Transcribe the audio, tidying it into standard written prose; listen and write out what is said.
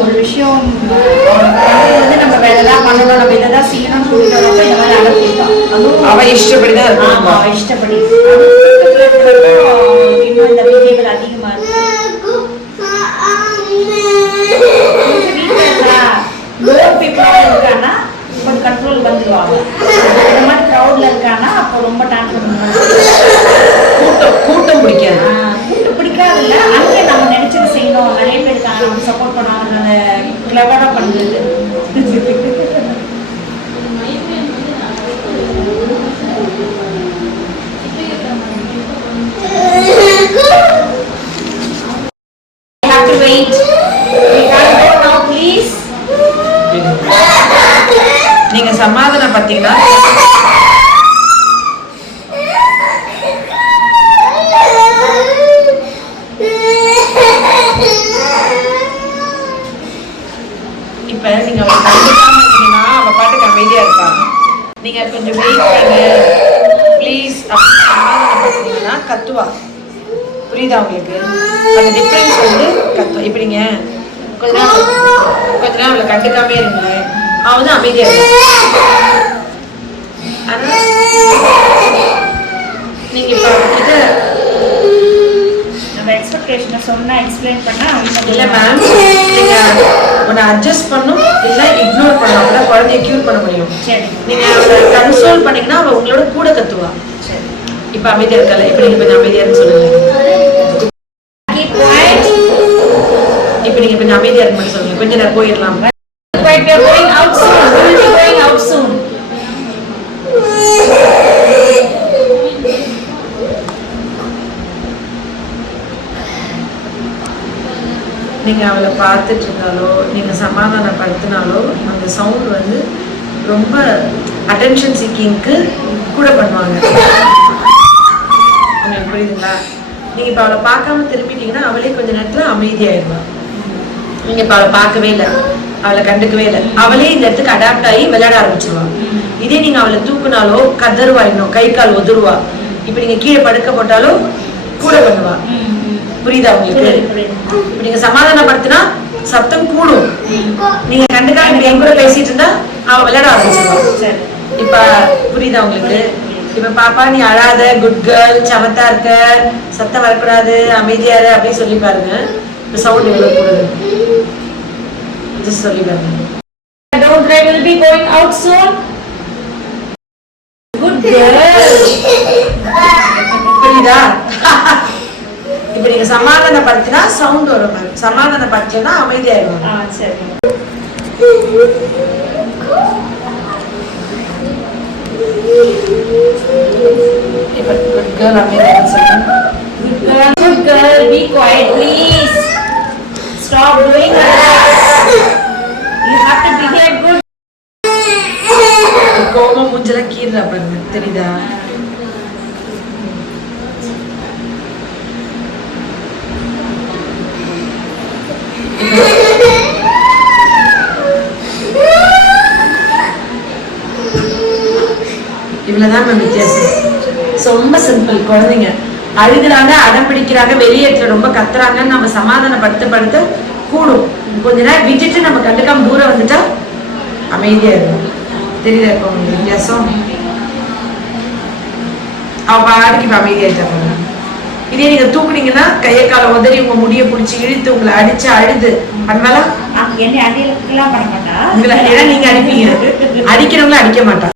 ஒரு விஷயம் வந்து நம்ம வேலைதான் பண்ணணும், நம்ம இதைதான் செய்யணும்னு சொல்லிட்டு இந்த மாதிரி அனுப்பிட்டோம். அதுவும் அவ இஷ்டப்படிதான் இருக்கும். அவ இஷ்டப்படி இன்னும் இந்த பிஹேவியர் அதிகமா இருக்கு. லோன் பீப்புளோட இருக்கான்னா கொஞ்சம் கண்ட்ரோல் வந்துடுவாங்க. இந்த மாதிரி க்ரௌட்ல இருக்கான்னா அப்போ ரொம்ப டான்ஸ் கூட்டம் பிடிக்காது. கூட்டம் பிடிக்காது இல்லை, அங்கே நம்ம நினைச்சது செய்யணும், நிறைய பேர் இருக்காங்க நம்ம சப்போர்ட் பண்ணுவாங்க, அந்த கிளவரா பண்ணுறது. நீங்க சமாதானம் பார்த்தீங்கன்னா இப்ப நீங்க அவ பாட்டுக்கு அமைதியா இருப்பாங்க. நீங்க கொஞ்சம் வெயிட் பண்ணுங்க ப்ளீஸ் சமாதானப்படுத்தினீங்கன்னா கத்துவா. புரியுதா உங்களுக்கு? அந்த டிஃபரன்ஸ் வந்து கத்துவா. இப்ப நீங்க கொஞ்ச நேரம் அவளை கண்டுக்காமே இருங்க, அவ வந்து அமைதியா இருக்க. நீங்க இப்ப இதை எக்ஸ்பெக்டேஷனை சொன்னா எக்ஸ்பிளைன் பண்ணா இல்ல மேம், நீங்க உன்னை அட்ஜஸ்ட் பண்ணும் இல்ல இக்னோர் பண்ணலாம், அப்பதான் குழந்தைய கியூர் பண்ண முடியும். சரி, நீங்க அவளை கன்சோல் பண்ணீங்கன்னா அவ உங்களோட கூட கத்துவா. சரி, இப்ப அமைதியா இருக்கல, இப்ப நீங்க கொஞ்சம் அமைதியா இருந்து சொல்லுங்க. இப்ப நீங்க கொஞ்சம் அமைதியா இருக்க மாதிரி சொல்லுங்க. கொஞ்ச நேரம் போயிடலாம். நீங்க அவளை பார்த்துட்டு இருந்தாலோ நீங்க சமாதானப்படுத்தினாலோ அந்த சவுண்ட் வந்து ரொம்ப அட்டென்ஷன் சீக்கிங்க்கு கூட பண்ணுவாங்க. உங்களுக்கு புரியுதுங்களா? நீங்க இப்ப அவளை பார்க்காம திரும்பிட்டீங்கன்னா அவளே கொஞ்ச நேரத்துல அமைதியாயிருவா. நீங்க இப்ப அவளை பார்க்கவே இல்லை, அவளை கண்டுக்கவே இல்லை, அவளே இந்த இடத்துக்கு அடாப்ட் ஆகி விளையாட ஆரம்பிச்சிருவா. இதே நீங்க அவளை தூக்குனாலோ கதறுவா, இன்னும் கை கால் ஒதுருவா. இப்ப நீங்க கீழே படுக்க போட்டாலோ கூட பண்ணுவா. புரியுதா உங்களுக்கு? இப்ப நீங்க சமாதானப்படுத்தினா சத்தம் கூடும். நீங்க கண்டுக்காம என் கூட பேசிட்டு இருந்தா அவ விளையாட ஆரம்பிச்சிருவா. இப்ப புரியுதா உங்களுக்கு? இப்ப பாப்பா நீ அழாத, குட் கேர்ள், சமத்தா இருக்க, சத்தம் வரக்கூடாது, அமைதியா இரு அப்படின்னு சொல்லி பாருங்க. இப்ப சவுண்ட் எவ்வளவு கூடுது சொல்லி பாருங்க. Don't cry, will be going out soon. Good girl. புரியுதா? இப்ப நீங்க சமாதானப்படுத்தினா சவுண்ட் வரும், சமாதானப்படுத்தினா அமைதியாயிடும். சரி. இப்ப குட் கேர்ள் அமைதியா சொல்லுங்க. Good girl, be quiet please. Stop doing that. You have to behave good. கோபம் மூஞ்சல கீறா பாருங்க, தெரியுதா? இவ்வளவுதான் மேம் வித்தியாசம். ரொம்ப சிம்பிள். குழந்தைங்க அழுகுறாங்க, அடம் பிடிக்கிறாங்க, வெளியேற்ற ரொம்ப கத்துறாங்கன்னு நம்ம சமாதானப்படுத்த கூடும். கொஞ்ச நேரம் விட்டுட்டு நம்ம கண்டுக்காம தூரம் வந்துட்டா அமைதியா இருக்கும். தெரியல இப்போ உங்களுக்கு வித்தியாசம்? அவ பாடிக்கு இப்ப அமைதியாயிட்டா. இதே நீங்க தூக்குனீங்கன்னா கையை காலை உதறி உங்க முடிய பிடிச்சி இழுத்து உங்களை அடிச்சு அழுது பண்ணலாம். என்ன அடியெல்லாம் பண்ண மாட்டா. உங்களை நீங்க அடிப்பீங்க, அடிக்கிறவங்கள அடிக்க மாட்டா.